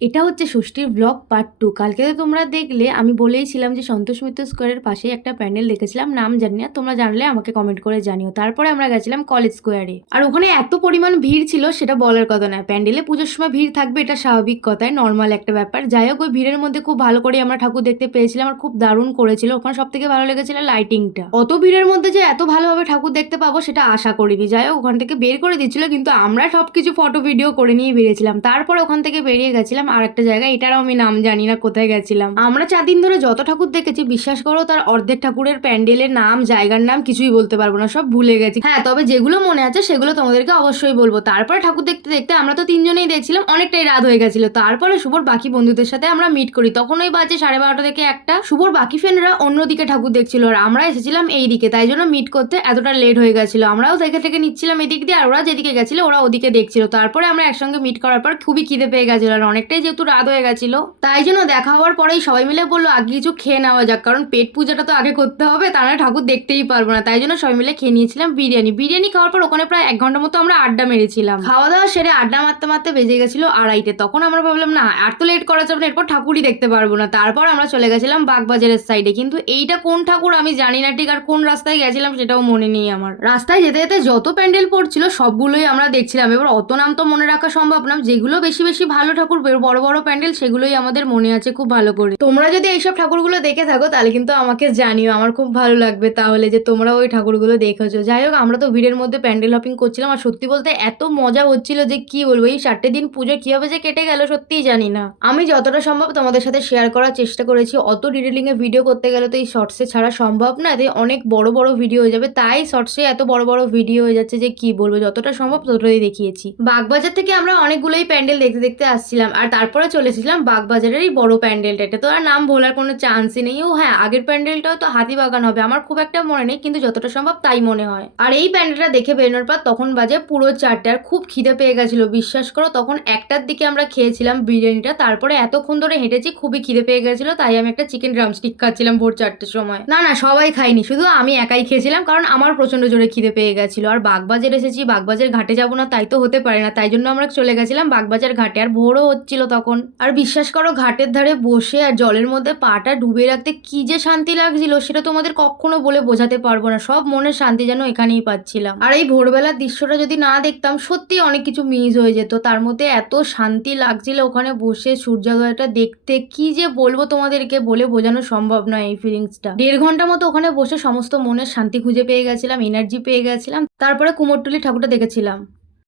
এটা হচ্ছে ষষ্ঠীর ব্লগ পার্ট 2। কালকে তো তোমরা দেখলে আমি বলেইছিলাম যে সন্তোষ মিত্র স্কোয়ারের পাশেই একটা প্যান্ডেল দেখেছিলাম, নাম জানি না, তোমরা জানলে আমাকে কমেন্ট করে জানিও। তারপরে আমরা গেছিলাম কলেজ স্কোয়ারে, আর ওখানে এত পরিমাণ ভিড় ছিল সেটা বলার কথা নয়। প্যান্ডেলে পুজোর সময় ভিড় থাকবে, এটা স্বাভাবিক কথায়, নর্মাল একটা ব্যাপার। যাই হোক, ওই ভিড়ের মধ্যে খুব ভালো করে আমরা ঠাকুর দেখতে পেয়েছিলাম আর খুব দারুণ করেছিল। ওখানে সব থেকে ভালো লেগেছিল লাইটিংটা। অত ভিড়ের মধ্যে যে এত ভালোভাবে ঠাকুর দেখতে পাবো সেটা আশা করিনি। যাই হোক, ওখান থেকে বের করে দিচ্ছিল, কিন্তু আমরা সবকিছু ফটো ভিডিও করে নিয়ে বেরিয়েছিলাম। তারপরে ওখান থেকে বেরিয়ে গেছিলাম আর একটা জায়গায়, এটারও আমি নাম জানি না কোথায় গেছিলাম। আমরা 4 দিন ধরে যত ঠাকুর দেখেছি, বিশ্বাস করো তার অর্ধেক ঠাকুরের প্যান্ডেলের নাম, জায়গার নাম কিছুই বলতে পারবো না, সব ভুলে গেছি। হ্যাঁ, তবে যেগুলো মনে আছে সেগুলো তোমাদেরকে অবশ্যই বলবো। তারপরে ঠাকুর দেখতে দেখতে আমরা তো 3জনেই দেখছিলাম, অনেকটাই রাত হয়ে গেছিল। তারপরে শুভর বাকি বন্ধুদের সাথে আমরা মিট করি, তখন ওই বাজে 12:30 থেকে 1টা। শুভর বাকি ফ্রেন্ডরা অন্যদিকে ঠাকুর দেখছিল আর আমরা এসেছিলাম এই দিকে, তাই জন্য মিট করতে এতটা লেট হয়ে গেছিল। আমরাও দেখে থেকে নিচ্ছিলাম এদিক দিয়ে, আর ওরা যেদিকে গেছিল ওরা ওদিকে দেখছিল। তারপরে আমরা একসঙ্গে মিট করার পর খুবই খিদে পেয়ে গেছিল, আর অনেকটাই যেহেতু রাত হয়ে গেছিল, তাই জন্য দেখা হওয়ার পরেই সবাই মিলে বললো আগে কিছু খেয়ে নেওয়া যাক, কারণ পেট পূজাটা তো আগে করতে হবে, তা না ঠাকুর দেখতেই পারবো না। তাই জন্য সবাই মিলে খেয়ে নিয়েছিলাম বিরিয়ানি খাওয়ার পর ওখানে প্রায় 1 ঘন্টা মতো আমরা আড্ডা মেরেছিলাম। খাওয়া দাওয়া সেরে আড্ডা মারতে মারতে বেজে গেছিল 2:30। তখন আমরা ভাবলাম না, আর তো লেট করা যাবে না, এরপর ঠাকুরই দেখতে পারবো না। তারপর আমরা চলে গেছিলাম বাগবাজারের সাইডে, কিন্তু এইটা কোন ঠাকুর আমি জানি না ঠিক, আর কোন রাস্তায় গেছিলাম সেটাও মনে নেই আমার। রাস্তায় যেতে যেতে যত প্যান্ডেল পড়ছিল সবগুলোই আমরা দেখছিলাম। এবার অত নাম তো মনে রাখা সম্ভব না, যেগুলো বেশি বেশি ভালো ঠাকুর, বড় বড় প্যান্ডেল, সেগুলোই আমাদের মনে আছে খুব ভালো করে। তোমরা যদি এইসব ঠাকুরগুলো দেখে থাকো তাহলে কিন্তু আমাকে জানিও, আমার খুব ভালো লাগবে তাহলে যে তোমরা ওই ঠাকুরগুলো দেখেছো। যাই হোক, আমরা তো ভিড়ের মধ্যে প্যান্ডেল হপিং করছিলাম, আর সত্যি বলতে এত মজা হচ্ছিল যে কি বলবো। এই 4টে দিন পুজো কিভাবে যে কেটে গেল সত্যিই জানি না। আমি যতটা সম্ভব তোমাদের সাথে শেয়ার করার চেষ্টা করেছি। অত ডিটেলিং এ ভিডিও করতে গেলে তো এই শর্টসে ছাড়া সম্ভব না, এতে অনেক বড় বড় ভিডিও হয়ে যাবে, তাই শর্টসে এত বড় বড় ভিডিও হয়ে যাচ্ছে যে কি বলবো। যতটা সম্ভব ততটাই দেখিয়েছি। বাগবাজার থেকে আমরা অনেকগুলোই প্যান্ডেল দেখতে দেখতে আসছিলাম, আর তারপরে চলে এসেছিলাম বাগবাজারেরই বড় প্যান্ডেলটা। এটা তো আর নাম ভোলার কোনো চান্সই নেই। ও হ্যাঁ, আগের প্যান্ডেলটাও তো হাতিবাগান হবে, আমার খুব একটা মনে নেই, কিন্তু যতটা সম্ভব তাই মনে হয়। আর এই প্যান্ডেলটা দেখে বেরোনোর পর তখন বাজে পুরো 4টে, আর খুব খিদে পেয়ে গেছিল। বিশ্বাস করো, তখন 1টার দিকে আমরা খেয়েছিলাম বিরিয়ানিটা, তারপরে এতক্ষণ ধরে হেঁটেছি, খুবই খিদে পেয়ে গেছিল, তাই আমি একটা চিকেন ড্রামস্টিক খাচ্ছিলাম ভোর 4টের সময়। না না, সবাই খাইনি, শুধু আমি একাই খেয়েছিলাম, কারণ আমার প্রচন্ড জোরে খিদে পেয়ে গেছিল। আর বাগবাজার এসেছি, বাগবাজার ঘাটে যাবো না তাই তো হতে পারে না, তাই জন্য আমরা চলে গেছিলাম বাগবাজার ঘাটে। আর ভোরও হচ্ছিল তখন, আর বিশ্বাস করো ঘাটের ধারে বসে আর জলের মধ্যে পাটা ডুবে রাখতে কি যে শান্তি লাগছিল সেটা তোমাদের কখনো বলে বোঝাতে পারবো না। সব মনের শান্তি যেন এখানেই পাচ্ছিলাম। আর এই ভোরবেলার দৃশ্যটা যদি না দেখতাম সত্যি অনেক কিছু মিস হয়ে যেত। তার মধ্যে এত শান্তি লাগছিল ওখানে বসে সূর্যোদয়টা দেখতে, কি যে বলবো তোমাদেরকে, বলে বোঝানো সম্ভব নয় এই ফিলিংসটা। 1.5 ঘন্টা মতো ওখানে বসে সমস্ত মনের শান্তি খুঁজে পেয়ে গেছিলাম, এনার্জি পেয়ে গেছিলাম। তারপরে কুমোরটুলি ঠাকুরটা দেখেছিলাম।